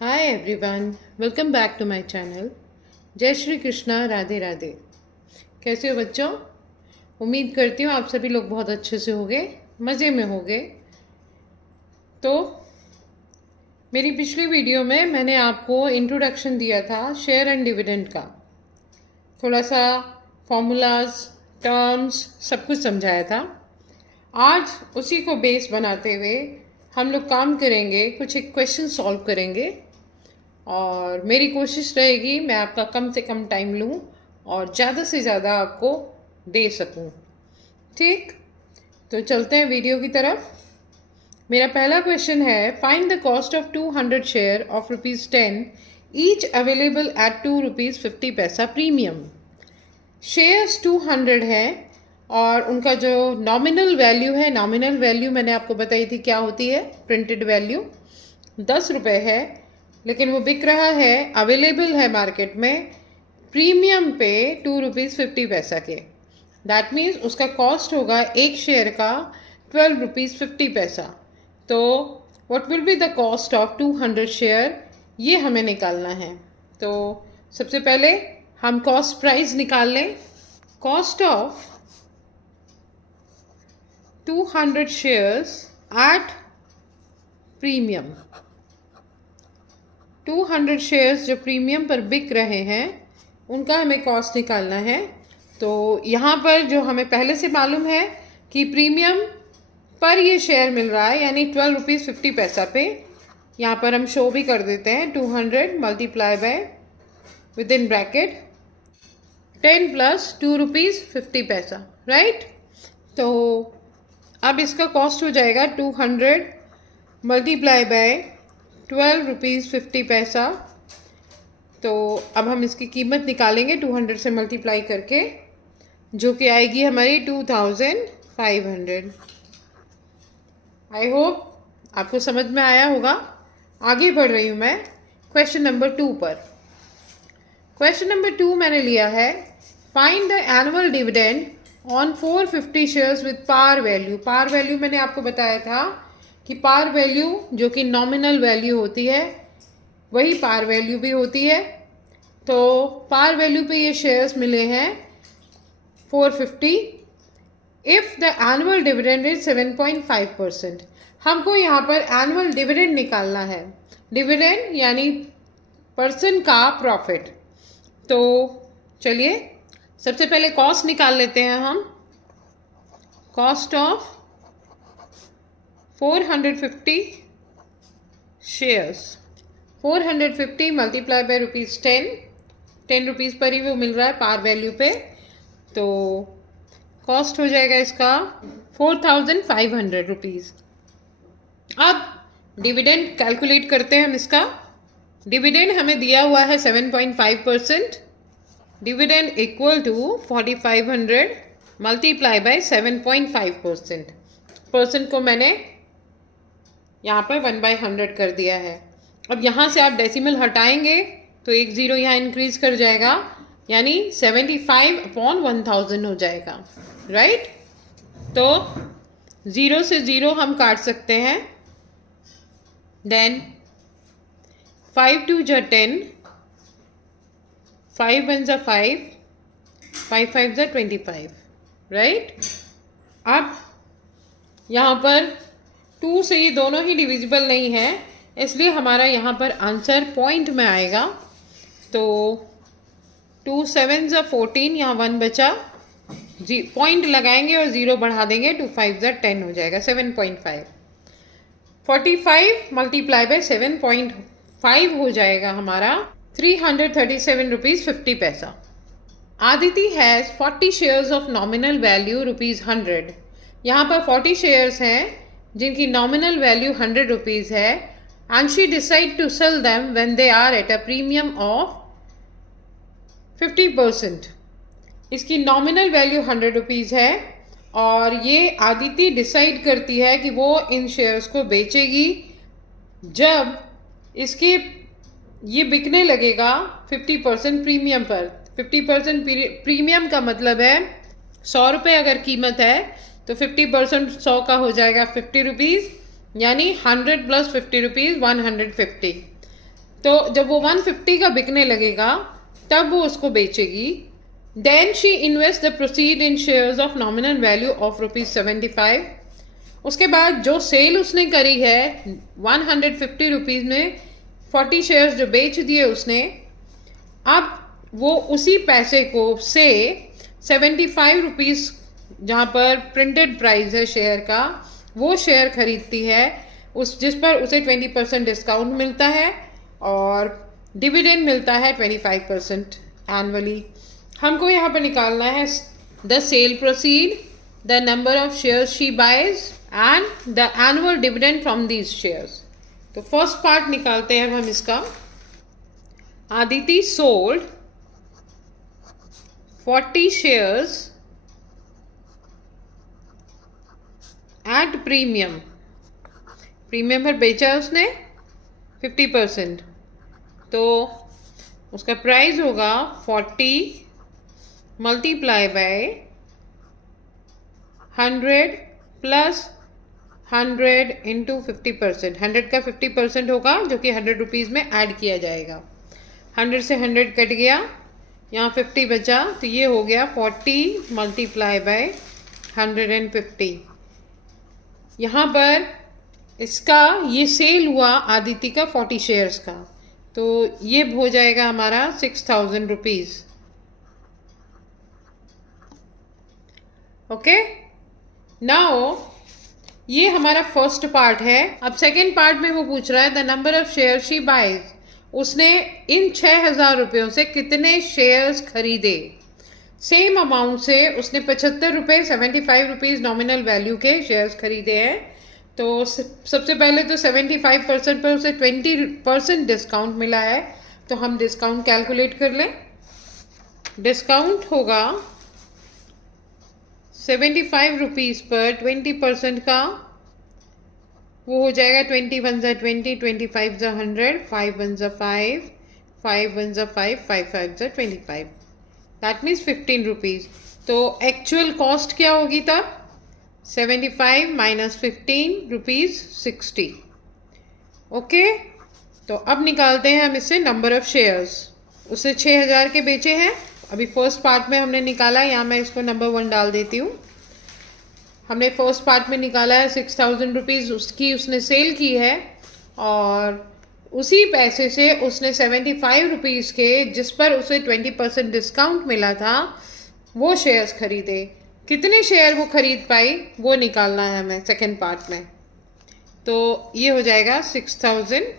Hi everyone, welcome back to my channel. जय श्री कृष्णा, राधे राधे। कैसे हो बच्चों? उम्मीद करती हूँ आप सभी लोग बहुत अच्छे से होंगे, मज़े में होंगे। तो मेरी पिछली वीडियो में मैंने आपको इंट्रोडक्शन दिया था शेयर एंड डिविडेंड का। थोड़ा सा फॉर्मूलाज, टर्म्स सब कुछ समझाया था। आज उसी को बेस बनाते हुए हम लोग काम करेंगे, कुछ एक क्वेश्चन सॉल्व करेंगे और मेरी कोशिश रहेगी मैं आपका कम से कम टाइम लूँ और ज़्यादा से ज़्यादा आपको दे सकूँ। ठीक, तो चलते हैं वीडियो की तरफ। मेरा पहला क्वेश्चन है, find the cost of 200 share of ₹10 each available at ₹2.50 premium. Shares 200 है और उनका जो नॉमिनल वैल्यू है, नॉमिनल वैल्यू मैंने आपको बताई थी क्या होती है, प्रिंटेड वैल्यू 10 रुपये है, लेकिन वो बिक रहा है, अवेलेबल है मार्केट में प्रीमियम पे ₹2.50 के। दैट मीन्स उसका कॉस्ट होगा एक शेयर का ₹12.50। तो what will be the cost of 200 share, ये हमें निकालना है। तो सबसे पहले हम कॉस्ट प्राइस निकाल लें। Cost of 200 shares at premium. 200 shares जो प्रीमियम पर बिक रहे हैं उनका हमें कॉस्ट निकालना है। तो यहाँ पर जो हमें पहले से मालूम है कि प्रीमियम पर ये शेयर मिल रहा है, यानी ₹12.50 पे। यहाँ पर हम शो भी कर देते हैं, 200 multiply by with in bracket 10 plus ₹2.50, right. तो अब इसका कॉस्ट हो जाएगा 200 मल्टीप्लाई बाय ₹12.50। तो अब हम इसकी कीमत निकालेंगे 200 से मल्टीप्लाई करके, जो कि आएगी हमारी 2500। आई होप आपको समझ में आया होगा। आगे बढ़ रही हूँ मैं क्वेश्चन नंबर 2 पर। क्वेश्चन नंबर 2 मैंने लिया है, find the annual dividend on 450 shares with par value. Par value मैंने आपको बताया था कि पार वैल्यू जो कि नॉमिनल वैल्यू होती है वही पार वैल्यू भी होती है। तो पार वैल्यू पे ये शेयर्स मिले हैं 450। If the annual dividend is 7.5%। हमको यहाँ पर एनुअल डिविडेंड निकालना है। डिविडेंड यानी पर्सन का प्रॉफिट। तो चलिए सबसे पहले कॉस्ट निकाल लेते हैं हम। Cost of 450 shares, 450 multiply by ₹10। 10 rupees पर ही वो मिल रहा है पार वैल्यू पे। तो कॉस्ट हो जाएगा इसका 4500 अब डिविडेंड कैलकुलेट करते हैं हम इसका। डिविडेंड हमें दिया हुआ है 7.5%। Dividend equal to 4500 multiply by 7.5%। Percent को मैंने यहाँ पर 1/100 कर दिया है। अब यहाँ से आप डेसिमल हटाएंगे तो एक ज़ीरो यहाँ इंक्रीज कर जाएगा, यानी 75/1000 हो जाएगा, राइट। तो ज़ीरो से ज़ीरो हम काट सकते हैं। देन 5 2 जा 10, 5 1 जा 5, 5 5 जा 25, राइट। अब यहाँ पर 2 से ये दोनों ही डिविजिबल नहीं है, इसलिए हमारा यहाँ पर आंसर पॉइंट में आएगा। तो 2 7 जा 14, यहाँ 1 बचा, पॉइंट लगाएंगे और ज़ीरो बढ़ा देंगे, 2 5 जा 10 हो जाएगा 7.5। 45 मल्टीप्लाई बाय 7.5 हो जाएगा हमारा ₹337.50। Aditi has 40 shares of nominal value ₹100। यहाँ पर 40 शेयर्स हैं जिनकी नॉमिनल वैल्यू ₹100 है, and she decide to sell them when they are at a premium of 50%। इसकी नॉमिनल वैल्यू ₹100 है और ये आदिति डिसाइड करती है कि वो इन शेयर्स को बेचेगी जब इसके ये बिकने लगेगा 50% प्रीमियम पर। 50% प्रीमियम का मतलब है 100 रुपये अगर कीमत है तो 50% 100 का हो जाएगा ₹50, यानी 100 + ₹50 150। तो जब वो 150 का बिकने लगेगा तब वो उसको बेचेगी। Then she invest the proceed in shares of nominal value of ₹75। उसके बाद जो सेल उसने करी है 150 रुपीज़ में 40 शेयर्स जो बेच दिए उसने, अब वो उसी पैसे को से 75 रुपीज़ जहाँ पर प्रिंटेड प्राइस है शेयर का, वो शेयर खरीदती है उस जिस पर उसे 20% डिस्काउंट मिलता है और डिविडेंड मिलता है 25% एनुअली। हमको यहाँ पर निकालना है the sale proceed, the number of shares she buys and the annual dividend from these shares. तो फर्स्ट पार्ट निकालते हैं हम इसका। Aditi sold 40 shares at premium, premium पर बेचा उसने 50%, तो उसका प्राइस होगा 40 मल्टीप्लाई बाय 100 प्लस 100 इंटू 50%। 100 का 50% होगा जो कि 100 रुपीज़ में ऐड किया जाएगा। 100 से 100 कट गया, यहाँ 50 बचा, तो ये हो गया 40 मल्टीप्लाई बाय 150। यहाँ पर इसका ये सेल हुआ आदिति का 40 शेयर्स का, तो ये हो जाएगा हमारा 6000 रुपीज़। ओके, नाउ ये हमारा फर्स्ट पार्ट है। अब सेकेंड पार्ट में वो पूछ रहा है the number of share she buys, उसने इन 6000 रुपयों से कितने शेयर्स खरीदे। सेम अमाउंट से उसने 75 रुपये 75 रुपीज़ नॉमिनल वैल्यू के शेयर्स खरीदे हैं। तो सबसे पहले तो 75% पर उसे 20% डिस्काउंट मिला है, तो हम डिस्काउंट कैलकुलेट कर लें। डिस्काउंट होगा 75 रुपीज़ पर 20% का, वो हो जाएगा 20 1 ज़ा 20, 25 ज़ा 100, 5 1 ज़ा 5, 5 1 ज़ा 5, 5 5 ज़ा 25, दैट मीन्स 15 रुपीज़। तो एक्चुअल कॉस्ट क्या होगी तब 75 माइनस 15 रुपीज़ 60। ओके, तो अब निकालते हैं हम इससे नंबर ऑफ शेयर्स। उसने 6000 के बेचे हैं, अभी फर्स्ट पार्ट में हमने निकाला, यहाँ मैं इसको नंबर 1 डाल देती हूँ। हमने फर्स्ट पार्ट में निकाला है 6000 रुपीज़ उसकी उसने सेल की है, और उसी पैसे से उसने 75 रुपीज़ के जिस पर उसे 20% डिस्काउंट मिला था वो शेयर्स खरीदे। कितने शेयर वो खरीद पाई वो निकालना है हमें सेकेंड पार्ट में। तो ये हो जाएगा 6000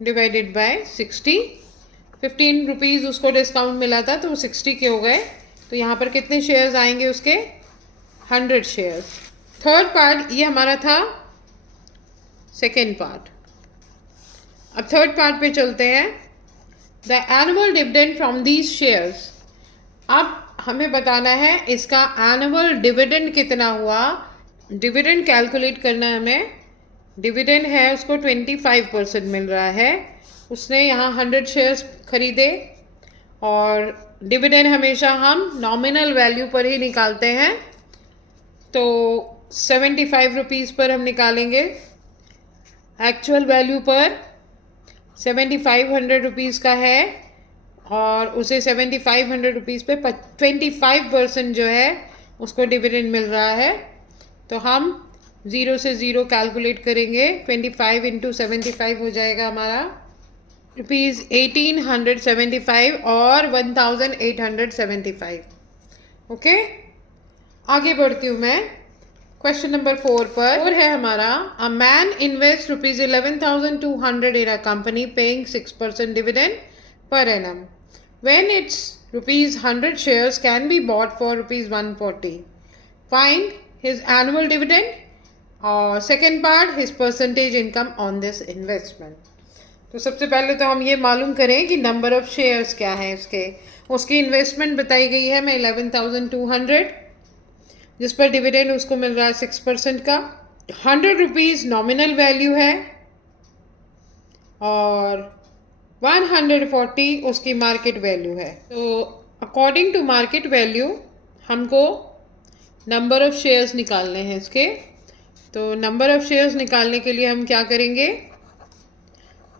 डिवाइडेड बाय 60। 15 रुपीज़ उसको डिस्काउंट मिला था तो वो 60 के हो गए, तो यहाँ पर कितने शेयर्स आएंगे उसके 100 शेयर्स। थर्ड पार्ट ये हमारा था सेकेंड पार्ट। अब थर्ड पार्ट पे चलते हैं। The annual dividend from these shares, अब हमें बताना है इसका एनुअल डिविडेंड कितना हुआ। डिविडेंड कैलकुलेट करना है हमें। डिविडेंड है उसको 25% मिल रहा है, उसने यहाँ 100 शेयर्स खरीदे, और डिविडेंड हमेशा हम नॉमिनल वैल्यू पर ही निकालते हैं, तो 75 रुपीज़ पर हम निकालेंगे। एक्चुअल वैल्यू पर 7500 रुपीज़ का है, और उसे 7500 रुपीज़ पे 25% जो है उसको डिविडेंड मिल रहा है। तो हम 0 से 0 कैलकुलेट करेंगे, 25 इंटू 75 हो जाएगा हमारा ₹1875 और 1875। ओके, आगे बढ़ती हूँ मैं क्वेश्चन नंबर 4 पर। और है हमारा a man invest ₹11,200 in a company paying 6% dividend per annum. When its ₹100 shares can be bought for ₹140. Find his annual dividend, और second part his percentage income on this investment. तो सबसे पहले तो हम ये मालूम करें कि नंबर ऑफ शेयर्स क्या है इसके। उसकी इन्वेस्टमेंट बताई गई है मैं 11,200, जिस पर डिविडेंड उसको मिल रहा है 6% का। 100 रुपीज़ नॉमिनल वैल्यू है और 140 उसकी मार्केट वैल्यू है। तो अकॉर्डिंग टू मार्केट वैल्यू हमको नंबर ऑफ शेयर्स निकालने हैं इसके। तो नंबर ऑफ शेयर्स निकालने के लिए हम क्या करेंगे,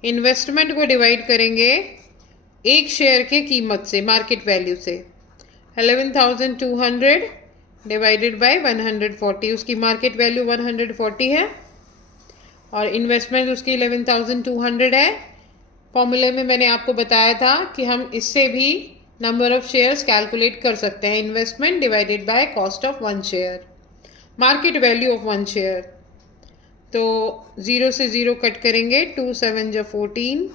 इन्वेस्टमेंट को डिवाइड करेंगे एक शेयर के कीमत से, मार्केट वैल्यू से। 11,200 डिवाइडेड बाय 140, उसकी मार्केट वैल्यू 140 है और इन्वेस्टमेंट उसकी 11,200 है। फॉर्मूले में मैंने आपको बताया था कि हम इससे भी नंबर ऑफ शेयर्स कैलकुलेट कर सकते हैं। Investment divided by cost of one share, market value of one share. तो 0 से 0 कट करेंगे, 2 7 जा 14,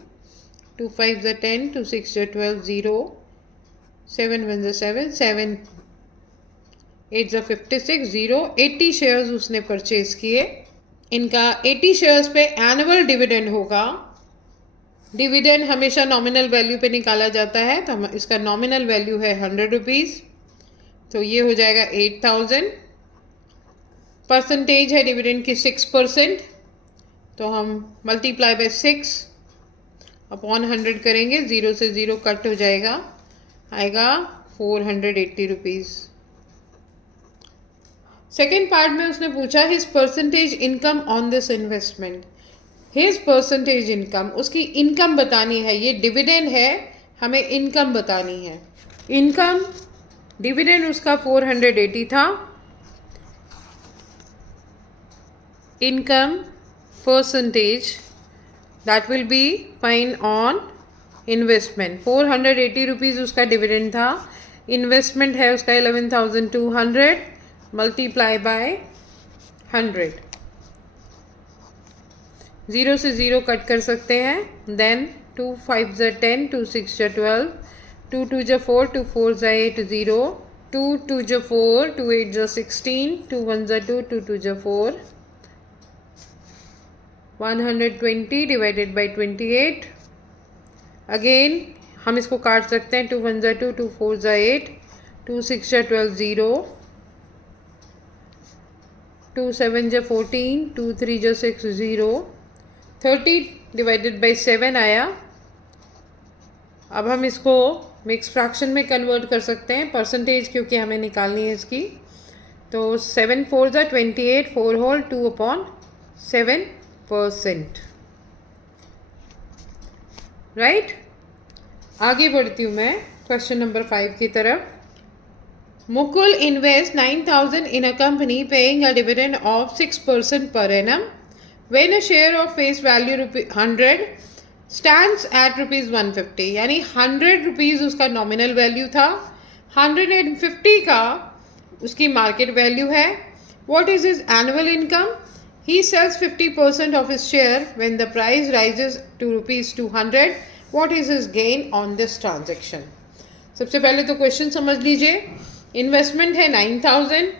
2 5 जा 10, 2 6 जा 12, 0 7 1 जा 7, 7 8 जा 56, 0 80 शेयर्स उसने परचेज किए। इनका 80 शेयर्स पे एनुअल डिविडेंड होगा। डिविडेंड हमेशा नॉमिनल वैल्यू पे निकाला जाता है, तो हम इसका नॉमिनल वैल्यू है 100 रुपीज़, तो ये हो जाएगा 8,000। परसेंटेज है डिविडेंड की 6%, तो हम मल्टीप्लाई बाय 6 अपॉन 100 करेंगे, 0 से 0 कट हो जाएगा, आएगा 480 रुपीज़। सेकेंड पार्ट में उसने पूछा his percentage income on this investment. His percentage income, उसकी इनकम बतानी है। ये डिविडेंड है, हमें इनकम बतानी है। इनकम डिविडेंड उसका 480 था, income percentage that will be fine on investment. 480 rupees उसका डिविडेंड था, इन्वेस्टमेंट है उसका 11,200 मल्टीप्लाई बाय 100। 0 से 0 कट कर सकते हैं, देन 2 5 जा 10, 2 6 जा 12, 2 2 जा 4, 2 4 जा 8, 0 2 2 जा 4, 2 8 जा 16, 2 1 जा 2, 2 2 जा 4, 120 डिवाइडेड बाई 28। अगेन हम इसको काट सकते हैं, 2 1 जा 2, 2 4 जा 8, 2 6 जा 12, 0 2 7 जा 14, 2 3 जा 6, 0 30 डिवाइडेड बाई 7 आया। अब हम इसको मिक्स फ्रैक्शन में कन्वर्ट कर सकते हैं, परसेंटेज क्योंकि हमें निकालनी है इसकी। तो 7 4 जा 28, 4 होल 2/7%। राइट, आगे बढ़ती हूँ मैं क्वेश्चन नंबर 5 की तरफ। Mukul invests 9,000 in a company paying a dividend of 6% per annum when a share of face value 100 stands at rupees 150। यानी 100 रुपीज़ उसका नॉमिनल वैल्यू था, 150 का उसकी मार्केट वैल्यू है। What is his annual income? He sells 50% of his share when the price rises to rupees 200. What is his gain on this transaction? सबसे पहले तो question समझ लीजिए। इन्वेस्टमेंट है 9,000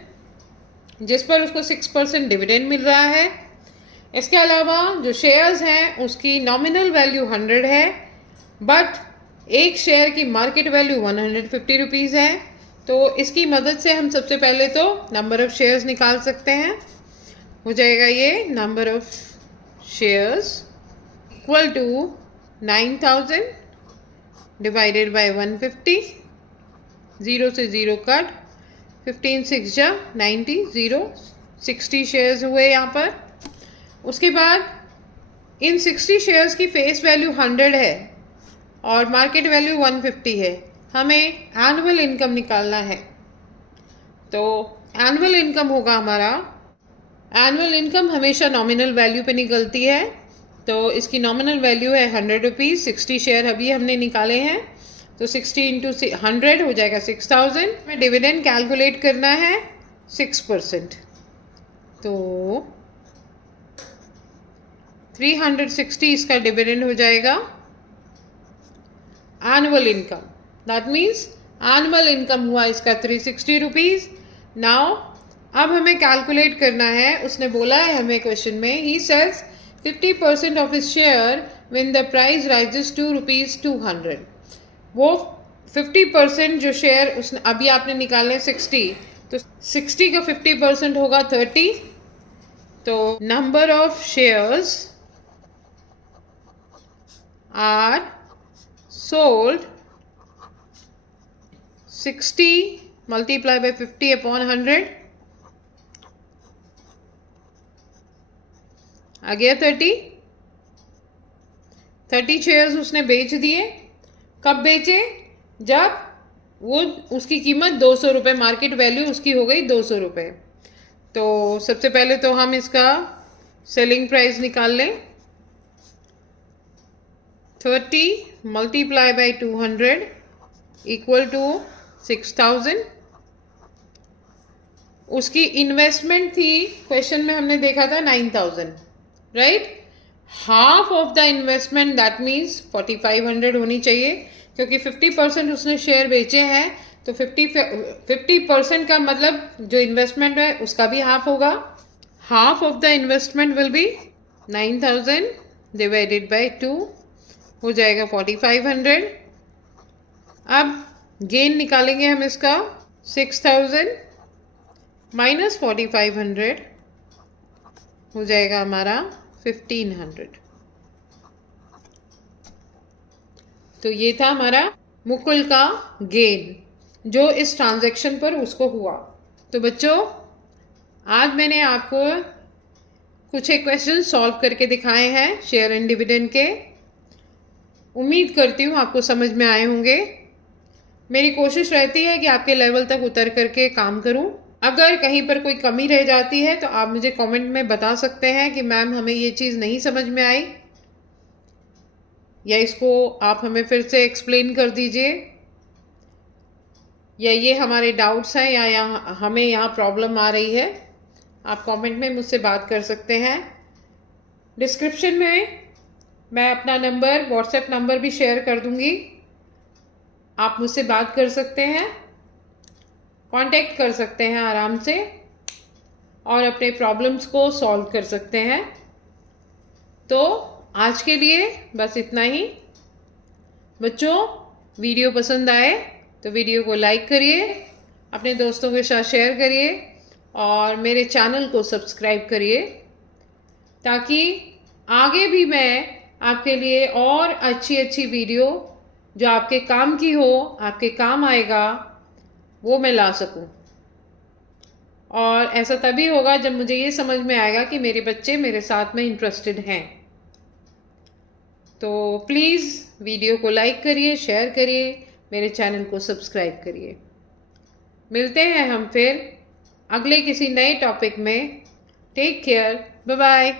जिस पर उसको 6% डिविडेंड मिल रहा है। इसके अलावा जो शेयर्स हैं उसकी नॉमिनल वैल्यू 100 है, बट एक शेयर की मार्केट वैल्यू 150 रुपीज़ है। तो इसकी मदद से हम सबसे पहले तो नंबर ऑफ शेयर्स निकाल सकते हैं। हो जाएगा ये number of shares equal to 9,000 divided by 150, 0 से 0 कट, 15 6 जा 90, 0 60 शेयर्स हुए यहाँ पर। उसके बाद इन 60 शेयर्स की फेस वैल्यू 100 है और मार्केट वैल्यू 150 है। हमें एनुअल इनकम निकालना है, तो एनुअल इनकम होगा हमारा, एनुअल इनकम हमेशा नॉमिनल वैल्यू पे निकलती है। तो इसकी नॉमिनल वैल्यू है 100 रुपीज़, 60 शेयर अभी हमने निकाले हैं, तो 60 इंटू 100 हो जाएगा 6,000। हमें डिविडेंड कैलकुलेट करना है 6%, तो 360 इसका डिविडेंड हो जाएगा। Annual income that means annual income हुआ इसका 360 रुपीज़। नाउ अब हमें कैलकुलेट करना है, उसने बोला है हमें क्वेश्चन में, he sells 50% of his share when the price rises to rupees 200। वो 50% जो शेयर उसने अभी आपने निकाले 60, तो 60 का 50% होगा 30। तो number of shares are sold 60 multiply by 50 upon 100 आ गया 30। 30 शेयर्स उसने बेच दिए। कब बेचे? जब वो उसकी कीमत 200 रुपये, मार्केट वैल्यू उसकी हो गई 200 रुपये। तो सबसे पहले तो हम इसका सेलिंग प्राइस निकाल लें। 30 मल्टीप्लाई बाई 200 इक्वल टू 6000। उसकी इन्वेस्टमेंट थी, क्वेश्चन में हमने देखा था 9000, right. Half of the investment that means 4500 होनी चाहिए, क्योंकि 50% उसने शेयर बेचे हैं, तो 50% का मतलब जो इन्वेस्टमेंट है उसका भी हाफ होगा। Half of the investment will be 9000 divided by 2, हो जाएगा 4500। अब गेन निकालेंगे हम इसका, 6000 माइनस 4500 हो जाएगा हमारा 1500। तो ये था हमारा मुकुल का गेन जो इस ट्रांजैक्शन पर उसको हुआ। तो बच्चों, आज मैंने आपको कुछ एक क्वेश्चन सॉल्व करके दिखाए हैं शेयर एंड डिविडेंड के। उम्मीद करती हूँ आपको समझ में आए होंगे। मेरी कोशिश रहती है कि आपके लेवल तक उतर करके काम करूँ। अगर कहीं पर कोई कमी रह जाती है तो आप मुझे कमेंट में बता सकते हैं कि मैम हमें ये चीज़ नहीं समझ में आई, या इसको आप हमें फिर से एक्सप्लेन कर दीजिए, या ये हमारे डाउट्स हैं, या हमें यहाँ प्रॉब्लम आ रही है। आप कमेंट में मुझसे बात कर सकते हैं। डिस्क्रिप्शन में मैं अपना नंबर, व्हाट्सएप नंबर भी शेयर कर दूँगी। आप मुझसे बात कर सकते हैं, कांटेक्ट कर सकते हैं आराम से, और अपने प्रॉब्लम्स को सॉल्व कर सकते हैं। तो आज के लिए बस इतना ही। बच्चों, वीडियो पसंद आए तो वीडियो को लाइक करिए, अपने दोस्तों के साथ शेयर करिए, और मेरे चैनल को सब्सक्राइब करिए, ताकि आगे भी मैं आपके लिए और अच्छी अच्छी वीडियो जो आपके काम की हो, आपके काम आएगा, वो मैं ला सकूं। और ऐसा तभी होगा जब मुझे ये समझ में आएगा कि मेरे बच्चे मेरे साथ में इंटरेस्टेड हैं। तो प्लीज़ वीडियो को लाइक करिए, शेयर करिए, मेरे चैनल को सब्सक्राइब करिए। मिलते हैं हम फिर अगले किसी नए टॉपिक में। Take care, bye bye.